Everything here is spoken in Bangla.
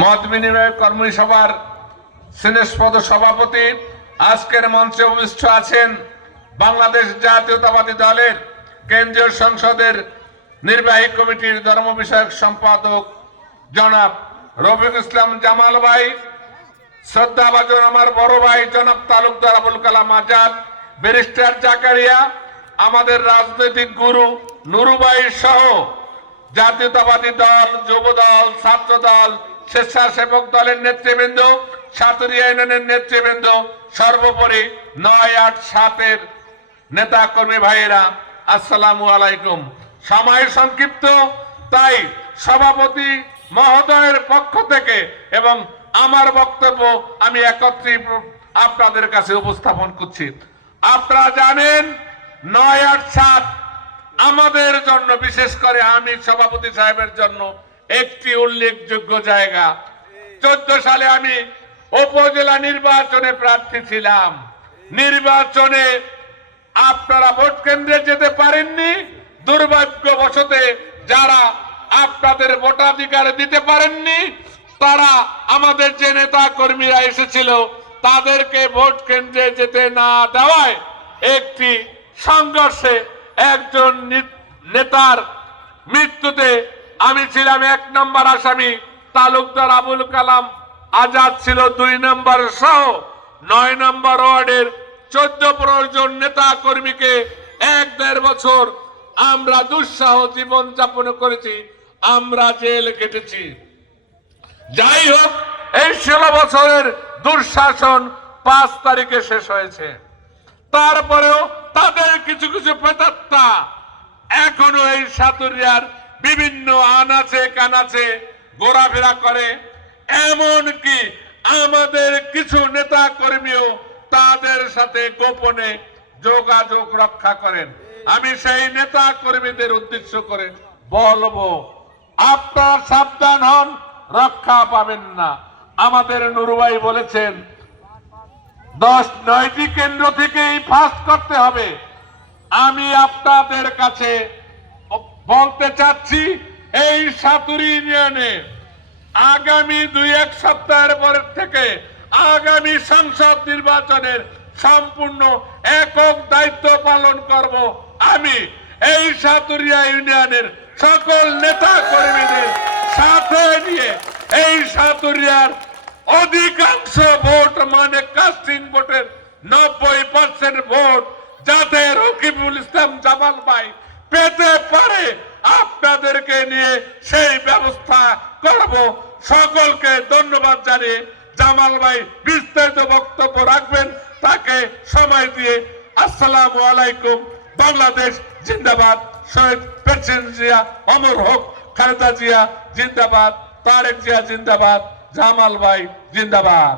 মত বিনিময় কর্মী সভার সিনেসপদ সভাপতি আজকের মঞ্চে উপবিষ্ট আছেন বাংলাদেশ জাতীয়তাবাদী দলের কেন্দ্রীয় সংসদের নির্বাহী কমিটির ধর্ম বিষয়ক সম্পাদক জনাব রফিক ইসলাম জামাল ভাই, শ্রদ্ধাভাজন আমার বড় ভাই জনাব তালুকদার আবুল কালাম আজাদ, ব্যারিস্টার জাকারিয়া, আমাদের রাজনৈতিক গুরু নুরুবাই সহ জাতীয়তাবাদী দল, যুব দল, ছাত্র দল স্বেচ্ছাসেবক দলের নেতৃবৃন্দ সাতুরিয়া ইউনিয়নের নেতৃবৃন্দ, সর্বোপরি নয় আট সাতের নেতা কর্মী ভাইয়েরা, আসসালামু আলাইকুম। সময় সংক্ষিপ্ত, তাই সভাপতি মহোদয়ের পক্ষ থেকে এবং আমার বক্তব্য আমি একত্রে আপনাদের কাছে উপস্থাপন করছি। আপনারা জানেন, নয় আট সাত আমাদের জন্য, বিশেষ করে আমি সভাপতি সাহেবের জন্য একটি উল্লেখযোগ্য জায়গা। চোদ্দ সালে আমি উপজেলা নির্বাচনে প্রার্থী ছিলাম। নির্বাচনে আপনারা ভোট কেন্দ্রে যেতে পারেননি। দুর্ভাগ্যবশতে যারা আপনাদের ভোটাধিকার দিতে পারেননি, তারা আমাদের যে নেতা কর্মীরা এসেছিল, তাদেরকে ভোট কেন্দ্রে যেতে না দেওয়ায় একটি সংঘর্ষে একজন নেতার মৃত্যুতে আমি ছিলাম এক নম্বর আসামি, তালুকদার আবুল কালাম আজাদ ছিল দুই নম্বর সহ নয় নম্বর ওয়ার্ডের চোদ্দ পনেরো জন নেতা কর্মীকে এক দেড় বছর আমরা দুঃসাহ জীবন যাপন করেছি, আমরা জেল কেটেছি যাই হোক, এই ষোলো বছরের দুঃশাসন পাঁচ তারিখে শেষ হয়েছে। তারপরেও তাদের কিছু কিছু প্রেতাত্মা এখনও এই সাতুরিয়ার বিভিন্ন আনাচে কানাচে ঘোরাফেরা করে। এমন কি আমাদের কিছু নেতা কর্মীও তাদের সাথে গোপনে যোগাযোগ রক্ষা করেন। আমি সেই নেতা কর্মীদের উদ্দেশ্য করে বলব, আপনার সাবধান হন, রক্ষা পাবেন না। আমাদের নুরুবাই বলেছেন, দশ নয়টি কেন্দ্র থেকেই ফাস্ট করতে হবে। আমি আপনাদের কাছে বলতে চাচ্ছি, এই সাতুরি ইউনিয়নে আগামী দুই এক সপ্তাহের পর থেকে আগামী সংসদ নির্বাচনের সম্পূর্ণ একক দায়িত্ব পালন করব আমি। এই সাতুরিয়া ইউনিয়নের সকল নেতা কর্মীদের সাথে নিয়ে এই সাতুরিয়ার অধিকাংশ ভোট মানে কাস্টিং ভোটের নব্বই পার্সেন্ট ভোট যাতে রকিবুল ইসলাম জামাল ভাই পেতে পারে, আপনাদেরকে নিয়ে সেই ব্যবস্থা করব। সকলকে ধন্যবাদ জানিয়ে জামাল ভাই বিস্তারিত বক্তব্য রাখবেন। তাকে সময় দিয়ে আসসালামু আলাইকুম। বাংলাদেশ জিন্দাবাদ। শহীদ প্রেসিডেন্ট জিয়া, অমর হোক, খালেদা জিয়া জিন্দাবাদ, তারেক জিয়া জিন্দাবাদ, জামাল ভাই জিন্দাবাদ।